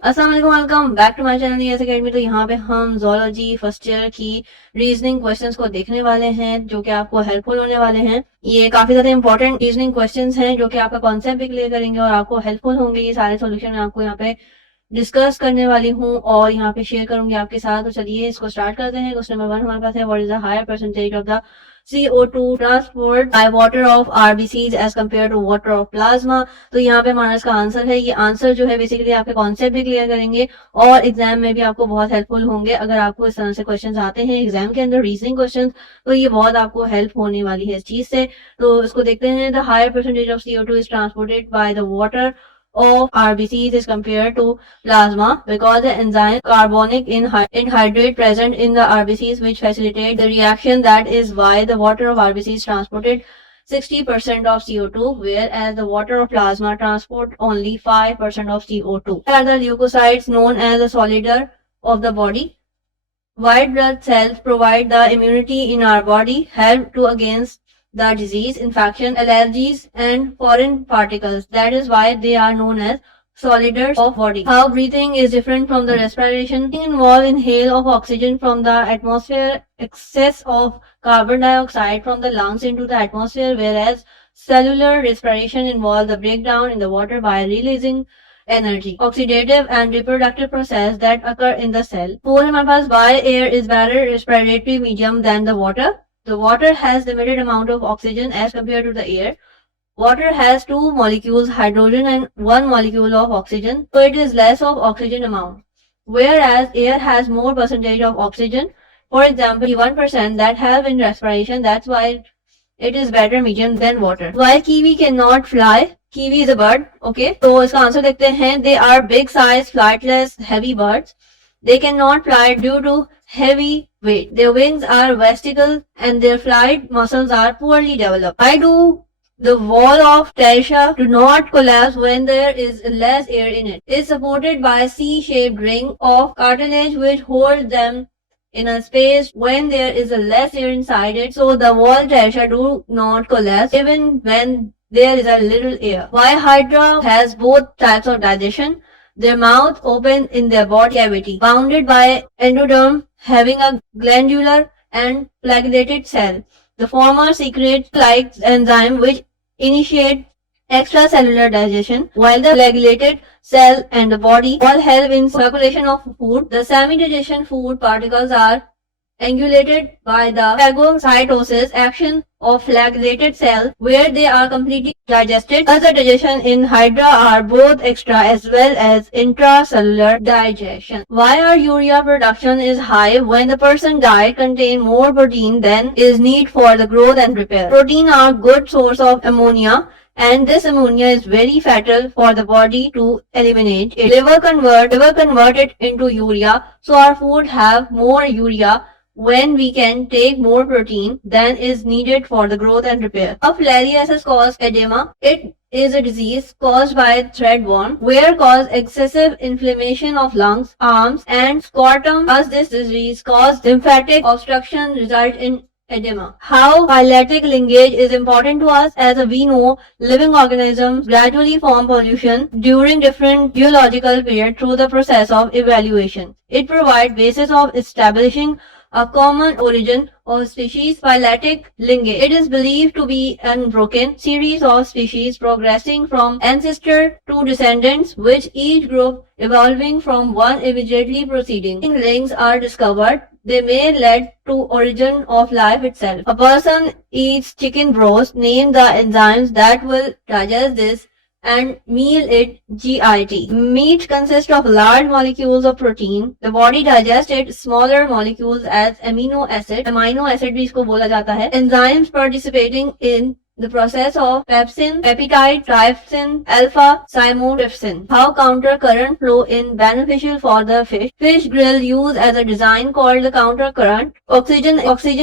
अस्सलाम वालेकुम, welcome back to my channel Yes Academy. तो यहाँ पे हम जोलॉजी फर्स्ट ईयर की रीजनिंग क्वेश्चंस को देखने वाले हैं जो कि आपको हेल्पफुल होने वाले हैं। ये काफी ज्यादा इंपॉर्टेंट रीजनिंग क्वेश्चंस हैं जो कि आपका कॉन्सेप्ट भी क्लियर करेंगे और आपको हेल्पफुल होंगे। ये सारे सॉल्यूशन मैं आपको यहाँ पे डिस्कस करने वाली हूँ और यहाँ पे शेयर करूंगी आपके साथ। तो चलिए इसको स्टार्ट करते हैं। क्वेश्चन नंबर 1 हमारे पास है, what is the higher percentage of the CO2 transport by water of RBCs as compare to water of plasma. तो यहाँ पे हमारा इसका आंसर है। ये आंसर जो है बेसिकली आपके कॉन्सेप्ट भी क्लियर करेंगे और एग्जाम में भी आपको बहुत हेल्पफुल होंगे। अगर आपको इस तरह से क्वेश्चंस आते हैं एग्जाम के अंदर रीजनिंग क्वेश्चंस, तो ये बहुत आपको हेल्प होने वाली है इस चीज से। तो इसको देखते हैं। The higher percentage of CO2 is transported by the water of RBCs is compared to plasma because the enzyme carbonic anhydrate present in the RBCs which facilitate the reaction. That is why the water of RBCs transported 60% of CO2 whereas the water of plasma transport only 5% of CO2. What are the leukocytes known as the soldier of the body? White blood cells provide the immunity in our body, help to against the disease, infection, allergies, and foreign particles. That is why they are known as solidars of body. How breathing is different from the respiration. Involve inhale of oxygen from the atmosphere, excess of carbon dioxide from the lungs into the atmosphere, whereas cellular respiration involves the breakdown in the water by releasing energy. Oxidative and reproductive process that occur in the cell. 4 हमारे पास, why air is better respiratory medium than the water. The water has limited amount of oxygen as compared to the air. Water has 2 molecules, hydrogen and 1 molecule of oxygen, so it is less of oxygen amount. Whereas air has more percentage of oxygen, for example 1% that help in respiration, that's why it is better medium than water. Why kiwi cannot fly? Kiwi is a bird, okay? तो इसका answer देखते हैं। They are big size, flightless, heavy birds. They cannot fly due to heavy weight. Their wings are vestigial and their flight muscles are poorly developed. Why do the wall of Tertia do not collapse when there is less air in it? It is supported by a C-shaped ring of cartilage which holds them in a space when there is a less air inside it. So the wall Tertia do not collapse even when there is a little air. Why Hydra has both types of digestion? Their mouth open in their body cavity, bounded by endoderm, having a glandular and flagellated cell. The former secretes like enzyme which initiate extracellular digestion, while the flagellated cell and the body all help in circulation of food. The semi-digestion food particles are angulated by the phagocytosis action of flagellated cell where they are completely digested. Thus the digestion in Hydra are both extra as well as intracellular digestion. Why our urea production is high when the person diet contain more protein than is need for the growth and repair. Protein are good source of ammonia and this ammonia is very fatal for the body to eliminate. Liver convert it into urea, so our food have more urea when we can take more protein than is needed for the growth and repair. A filariasis causes edema. It is a disease caused by threadworm, where cause excessive inflammation of lungs, arms, and scrotum. Thus, this disease causes lymphatic obstruction, result in edema. How phyletic linkage is important to us, as we know living organisms gradually form pollution during different geological periods through the process of evaluation. It provides basis of establishing a common origin of species. Phyletic linkage. It is believed to be an unbroken series of species progressing from ancestor to descendants, with each group evolving from one immediately preceding. Links are discovered. They may lead to origin of life itself. A person eats chicken broth, name the enzymes that will digest this and meal it. GIT. Meat consists of large molecules of protein. The body digests it smaller molecules as amino acid. Amino acid भी इसको बोला जाता है. Enzymes participating in the process of pepsin, peptide, trypsin, alpha, trypsin. How counter current flow in beneficial for the fish. Fish grill used as a design called the counter current. Oxygen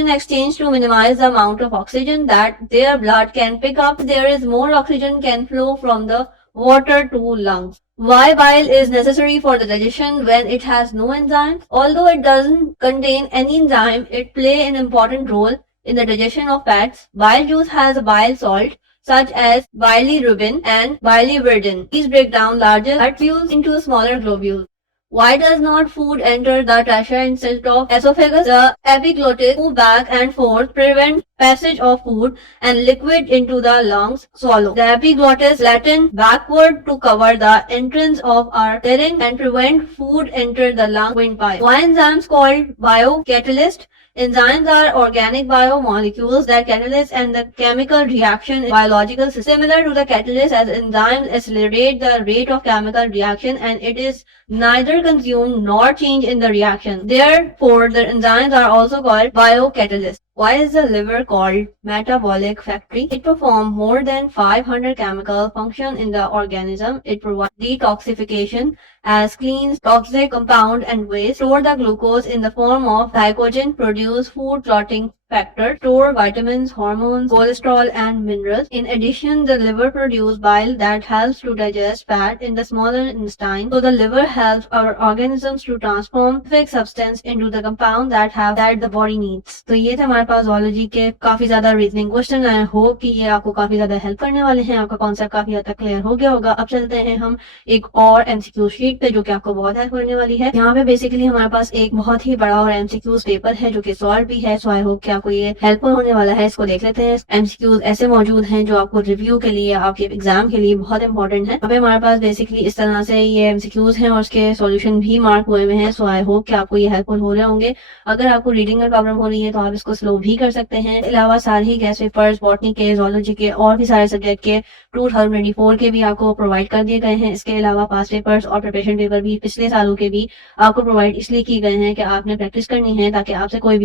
exchange to minimize the amount of oxygen that their blood can pick up. There is more oxygen can flow from the water to lungs. Why bile is necessary for the digestion when it has no enzymes? Although it doesn't contain any enzyme, it play an important role in the digestion of fats. Bile juice has a bile salt such as bilirubin and biliverdin. These break down larger globules into smaller globules. Why does not food enter the trachea instead of esophagus? The epiglottis move back and forth, prevent passage of food and liquid into the lungs. Swallow. The epiglottis flatten backward to cover the entrance of our larynx and prevent food enter the lung windpipe. Why enzymes called biocatalyst? Enzymes are organic biomolecules that catalyze and the chemical reaction in biological system. Similar to the catalyst, as enzymes accelerate the rate of chemical reaction and it is neither consumed nor changed in the reaction. Therefore, the enzymes are also called biocatalysts. Why is the liver called metabolic factory? It performs more than 500 chemical functions in the organism. It provides detoxification as cleans toxic compound and waste, store the glucose in the form of glycogen, produce food clotting factor, store vitamins, hormones, cholesterol and minerals. In addition, the liver produces bile that helps to digest fat in the smaller intestine. So the liver helps our organisms to transform specific substance into the compound that the body needs. तो ये थे हमारे पास zoology के काफी ज्यादा reasoning question. I hope कि ये आपको काफी ज्यादा हेल्प करने वाले हैं, आपका कॉन्सेप्ट काफी हद तक क्लियर हो गया होगा। अब चलते हैं हम एक और एमसीक्यू शीट पे जो कि आपको बहुत हेल्प करने वाली है। यहाँ पे बेसिकली हमारे पास एक बहुत ही बड़ा और एमसीक्यूज पेपर है जो कि सॉल्व भी है। सो आई होप कि आपको ये हेल्पफुल होने वाला है। इसको देख लेते हैं। एमसीक्यूज ऐसे मौजूद हैं जो आपको रिव्यू के लिए, आपके एग्जाम के लिए बहुत इंपॉर्टेंट है। अभी हमारे पास बेसिकली इस तरह से ये एमसीक्यूज हैं और उसके सॉल्यूशन भी मार्क हुए हुए हैं। सो आई होप कि आपको ये हेल्पफुल हो रहे होंगे। अगर आपको रीडिंग में प्रॉब्लम हो रही है तो आप इसको स्लो भी कर सकते हैं। इसके अलावा सारे ही गेस्ट पेपर्स, बॉटनी के, जोलॉजी के और भी सारे सब्जेक्ट के 2024 के भी आपको प्रोवाइड कर दिए गए हैं। इसके अलावा पास पेपर्स और प्रिपरेशन पेपर भी पिछले सालों के भी आपको प्रोवाइड इसलिए की गए हैं कि आपने प्रैक्टिस करनी है ताकि आपसे कोई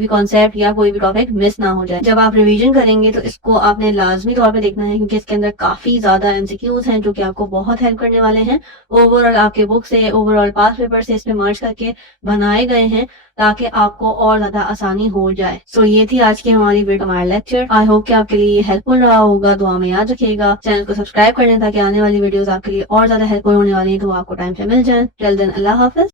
भी कॉन्सेप्ट या कोई भी टॉपिक मिस ना हो जाए। जब आप रिवीजन करेंगे तो इसको आपने लाजमी तौर पे देखना है क्योंकि इसके अंदर काफी ज्यादा एमसीक्यूज हैं जो कि आपको बहुत हेल्प करने वाले हैं। ओवरऑल आपके बुक से, ओवरऑल पास पेपर से इसमें मर्ज करके बनाए गए हैं ताकि आपको और ज्यादा आसानी हो जाए। सो ये थी आज की हमारी वीडियो, हमारा लेक्चर। आई होप कि आपके लिए हेल्पफुल रहा होगा। दुआ में याद रखिएगा, चैनल को सब्सक्राइब कर लें ताकि आने वाली वीडियोस आपके लिए और ज्यादा हेल्पफुल होने वाली है तो आपको टाइम से मिल जाए। टिल देन, अल्लाह हाफिज।